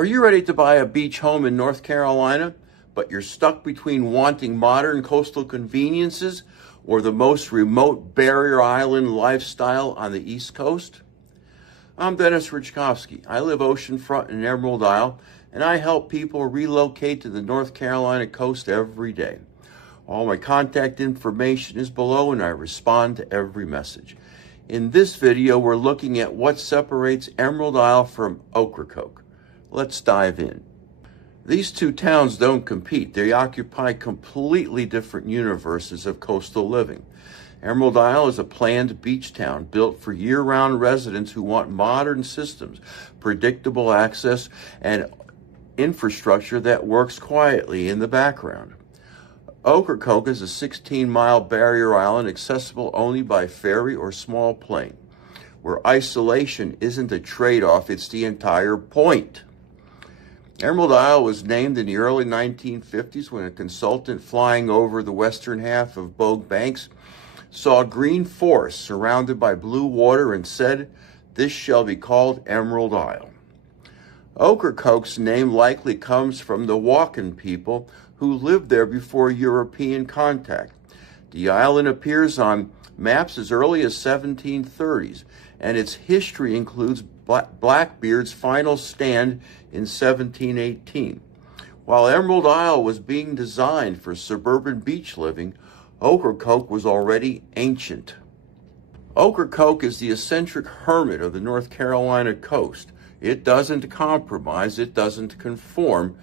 Are you ready to buy a beach home in North Carolina, but you're stuck between wanting modern coastal conveniences or the most remote barrier island lifestyle on the East Coast? I'm Denis Raczkowski. I live oceanfront in Emerald Isle, and I help people relocate to the North Carolina coast every day. All my contact information is below, and I respond to every message. In this video, we're looking at what separates Emerald Isle from Ocracoke. Let's dive in. These two towns don't compete. They occupy completely different universes of coastal living. Emerald Isle is a planned beach town built for year-round residents who want modern systems, predictable access, and infrastructure that works quietly in the background. Ocracoke is a 16-mile barrier island accessible only by ferry or small plane, where isolation isn't a trade-off, it's the entire point. Emerald Isle was named in the early 1950s when a consultant flying over the western half of Bogue Banks saw green forest surrounded by blue water and said, "This shall be called Emerald Isle." Ocracoke's name likely comes from the Walken people who lived there before European contact. The island appears on maps as early as 1730s, and its history includes Blackbeard's final stand in 1718. While Emerald Isle was being designed for suburban beach living, Ocracoke was already ancient. Ocracoke is the eccentric hermit of the North Carolina coast. It doesn't compromise, it doesn't conform.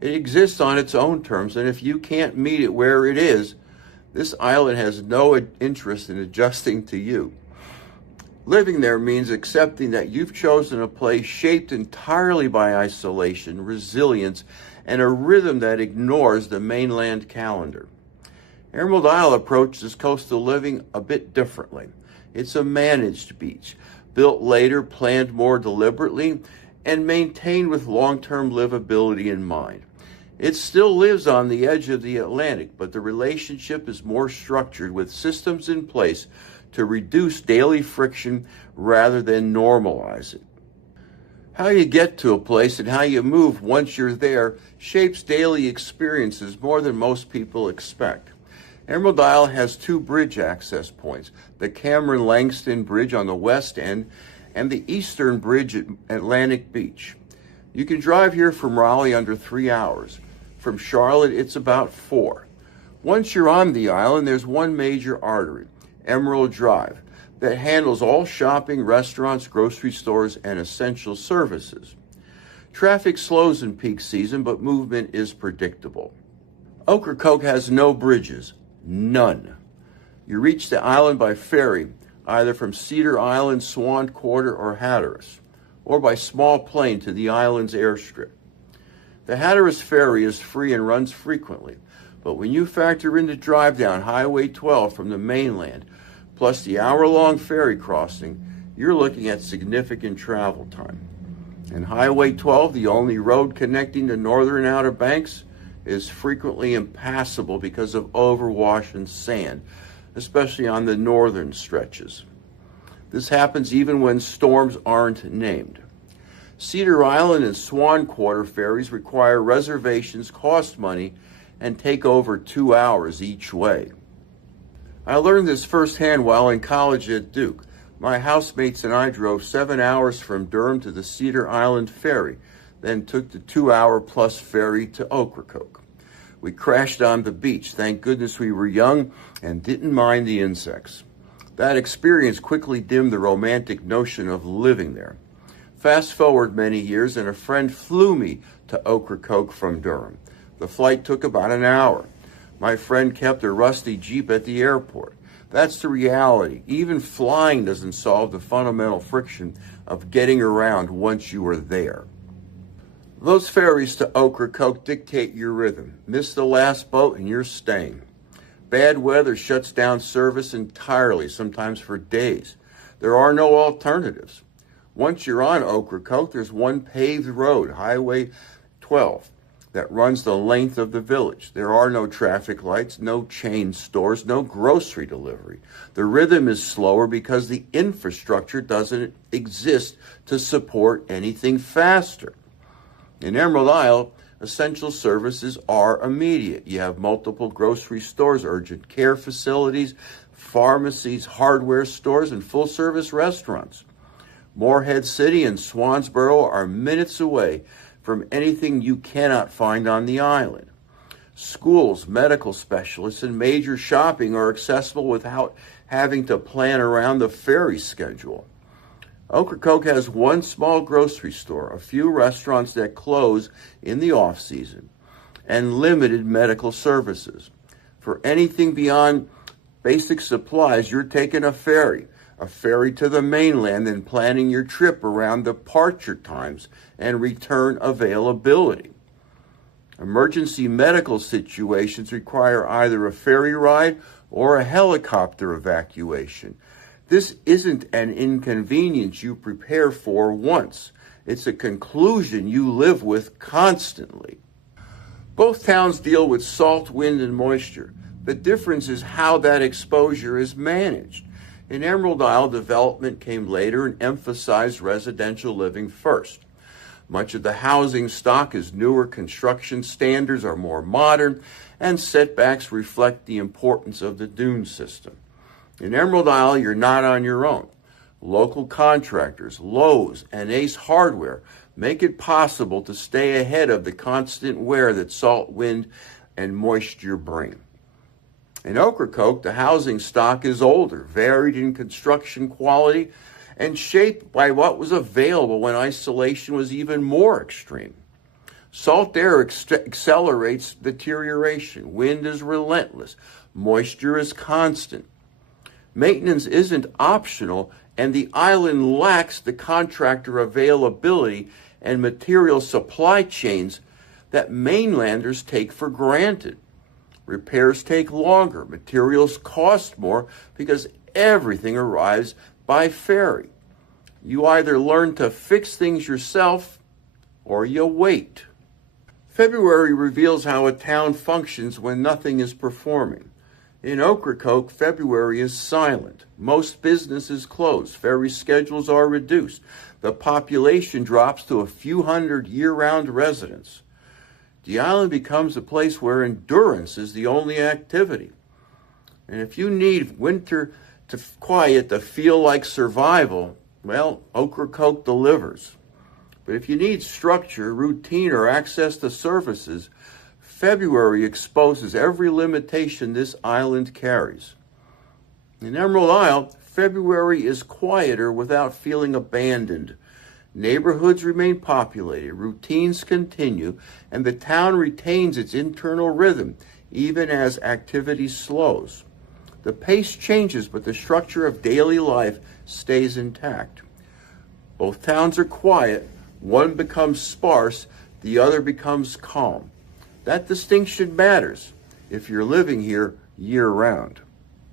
It exists on its own terms, and if you can't meet it where it is, this island has no interest in adjusting to you. Living there means accepting that you've chosen a place shaped entirely by isolation, resilience, and a rhythm that ignores the mainland calendar. Emerald Isle approaches coastal living a bit differently. It's a managed beach, built later, planned more deliberately, and maintained with long-term livability in mind. It still lives on the edge of the Atlantic, but the relationship is more structured with systems in place to reduce daily friction rather than normalize it. How you get to a place and how you move once you're there shapes daily experiences more than most people expect. Emerald Isle has two bridge access points, the Cameron-Langston Bridge on the west end and the Eastern Bridge at Atlantic Beach. You can drive here from Raleigh under 3 hours. From Charlotte, it's about 4. Once you're on the island, there's one major artery, Emerald Drive, that handles all shopping, restaurants, grocery stores, and essential services. Traffic slows in peak season, but movement is predictable. Ocracoke has no bridges, none. You reach the island by ferry, either from Cedar Island, Swan Quarter, or Hatteras, or by small plane to the island's airstrip. The Hatteras ferry is free and runs frequently, but when you factor in the drive down Highway 12 from the mainland, plus the hour-long ferry crossing, you're looking at significant travel time. And Highway 12, the only road connecting the northern Outer Banks, is frequently impassable because of overwash and sand, especially on the northern stretches. This happens even when storms aren't named. Cedar Island and Swan Quarter ferries require reservations, cost money, and take over 2 hours each way. I learned this firsthand while in college at Duke. My housemates and I drove 7 hours from Durham to the Cedar Island ferry, then took the 2-hour-plus ferry to Ocracoke. We crashed on the beach. Thank goodness we were young and didn't mind the insects. That experience quickly dimmed the romantic notion of living there. Fast forward many years, and a friend flew me to Ocracoke from Durham. The flight took about an hour. My friend kept a rusty Jeep at the airport. That's the reality. Even flying doesn't solve the fundamental friction of getting around once you are there. Those ferries to Ocracoke dictate your rhythm. Miss the last boat and you're staying. Bad weather shuts down service entirely, sometimes for days. There are no alternatives. Once you're on Ocracoke, there's one paved road, Highway 12, that runs the length of the village. There are no traffic lights, no chain stores, no grocery delivery. The rhythm is slower because the infrastructure doesn't exist to support anything faster. In Emerald Isle, essential services are immediate. You have multiple grocery stores, urgent care facilities, pharmacies, hardware stores, and full-service restaurants. Morehead City and Swansboro are minutes away from anything you cannot find on the island. Schools, medical specialists, and major shopping are accessible without having to plan around the ferry schedule. Ocracoke has one small grocery store, a few restaurants that close in the off-season, and limited medical services. For anything beyond basic supplies, you're taking a ferry to the mainland, and planning your trip around departure times and return availability. Emergency medical situations require either a ferry ride or a helicopter evacuation. This isn't an inconvenience you prepare for once. It's a conclusion you live with constantly. Both towns deal with salt, wind, and moisture. The difference is how that exposure is managed. In Emerald Isle, development came later and emphasized residential living first. Much of the housing stock is newer, construction standards are more modern, and setbacks reflect the importance of the dune system. In Emerald Isle, you're not on your own. Local contractors, Lowe's, and Ace Hardware make it possible to stay ahead of the constant wear that salt, wind, and moisture bring. In Ocracoke, the housing stock is older, varied in construction quality, and shaped by what was available when isolation was even more extreme. Salt air accelerates deterioration. Wind is relentless. Moisture is constant. Maintenance isn't optional, and the island lacks the contractor availability and material supply chains that mainlanders take for granted. Repairs take longer. Materials cost more because everything arrives by ferry. You either learn to fix things yourself or you wait. February reveals how a town functions when nothing is performing. In Ocracoke, February is silent. Most businesses close. Ferry schedules are reduced. The population drops to a few hundred year-round residents. The island becomes a place where endurance is the only activity. And if you need winter to quiet to feel like survival, well, Ocracoke delivers. But if you need structure, routine, or access to services, February exposes every limitation this island carries. In Emerald Isle, February is quieter without feeling abandoned. Neighborhoods remain populated, routines continue, and the town retains its internal rhythm, even as activity slows. The pace changes, but the structure of daily life stays intact. Both towns are quiet. One becomes sparse, the other becomes calm. That distinction matters if you're living here year-round.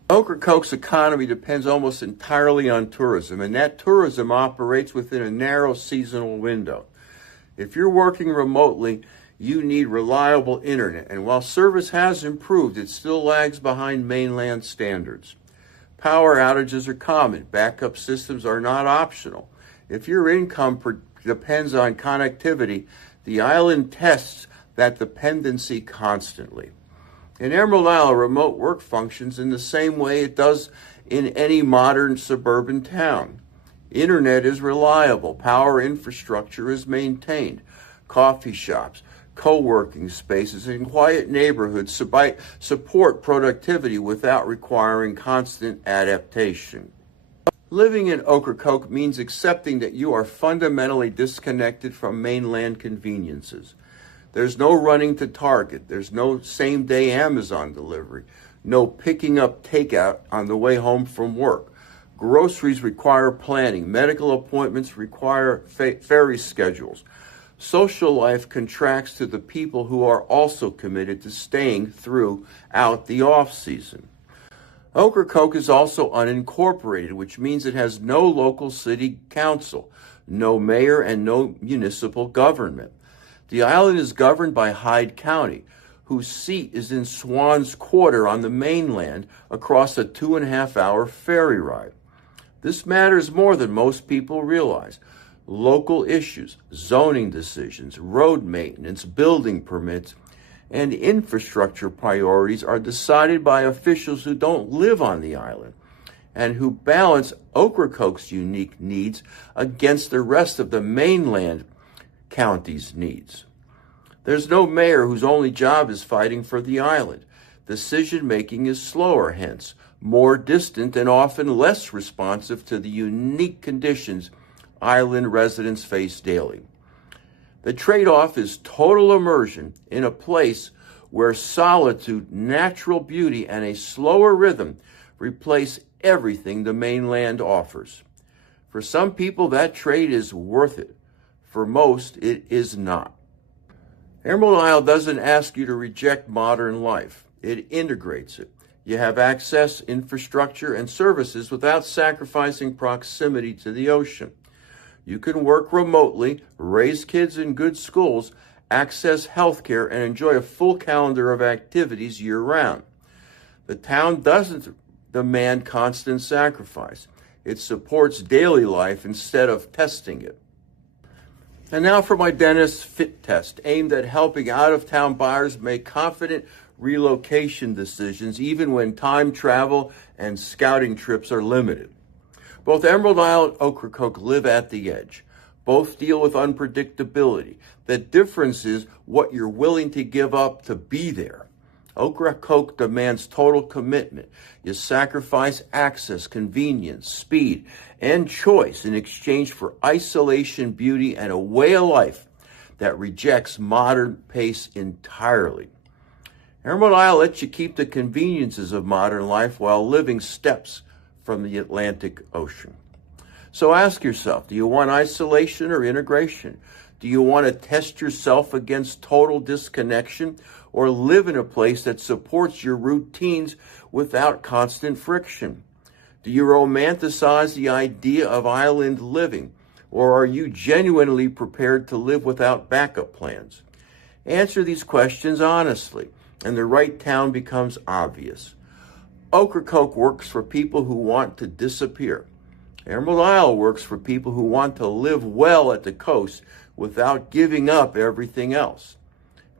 Ocracoke's economy depends almost entirely on tourism, and that tourism operates within a narrow seasonal window. If you're working remotely, you need reliable internet, and while service has improved, it still lags behind mainland standards. Power outages are common. Backup systems are not optional. If your income depends on connectivity, the island tests that dependency constantly. In Emerald Isle, remote work functions in the same way it does in any modern suburban town. Internet is reliable. Power infrastructure is maintained. Coffee shops, co-working spaces, and quiet neighborhoods support productivity without requiring constant adaptation. Living in Ocracoke means accepting that you are fundamentally disconnected from mainland conveniences. There's no running to Target. There's no same-day Amazon delivery. No picking up takeout on the way home from work. Groceries require planning. Medical appointments require ferry schedules. Social life contracts to the people who are also committed to staying throughout the off-season. Ocracoke is also unincorporated, which means it has no local city council, no mayor, and no municipal government. The island is governed by Hyde County, whose seat is in Swans Quarter on the mainland across a 2.5-hour ferry ride. This matters more than most people realize. Local issues, zoning decisions, road maintenance, building permits, and infrastructure priorities are decided by officials who don't live on the island and who balance Ocracoke's unique needs against the rest of the mainland county's needs. There's no mayor whose only job is fighting for the island. Decision-making is slower, hence more distant and often less responsive to the unique conditions island residents face daily. The trade-off is total immersion in a place where solitude, natural beauty, and a slower rhythm replace everything the mainland offers. For some people, that trade is worth it. For most, it is not. Emerald Isle doesn't ask you to reject modern life. It integrates it. You have access, infrastructure, and services without sacrificing proximity to the ocean. You can work remotely, raise kids in good schools, access healthcare, and enjoy a full calendar of activities year-round. The town doesn't demand constant sacrifice. It supports daily life instead of testing it. And now for my Denis Fit Test, aimed at helping out-of-town buyers make confident relocation decisions even when time, travel, and scouting trips are limited. Both Emerald Isle and Ocracoke live at the edge. Both deal with unpredictability. The difference is what you're willing to give up to be there. Ocracoke demands total commitment. You sacrifice access, convenience, speed, and choice in exchange for isolation, beauty, and a way of life that rejects modern pace entirely. Emerald Isle lets you keep the conveniences of modern life while living steps from the Atlantic Ocean. So ask yourself, do you want isolation or integration? Do you want to test yourself against total disconnection or live in a place that supports your routines without constant friction? Do you romanticize the idea of island living, or are you genuinely prepared to live without backup plans? Answer these questions honestly, and the right town becomes obvious. Ocracoke works for people who want to disappear. Emerald Isle works for people who want to live well at the coast without giving up everything else.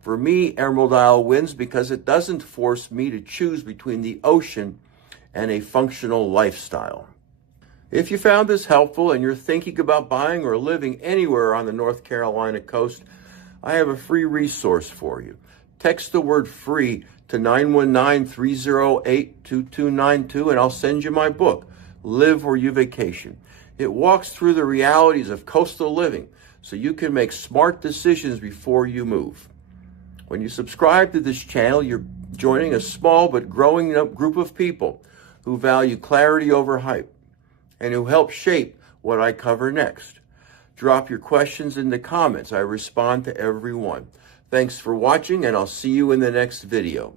For me, Emerald Isle wins because it doesn't force me to choose between the ocean and a functional lifestyle. If you found this helpful and you're thinking about buying or living anywhere on the North Carolina coast, I have a free resource for you. Text the word free to 919-308-2292 and I'll send you my book, Live Where You Vacation. It walks through the realities of coastal living so you can make smart decisions before you move. When you subscribe to this channel, you're joining a small but growing group of people who value clarity over hype and who help shape what I cover next. Drop your questions in the comments. I respond to every one. Thanks for watching, and I'll see you in the next video.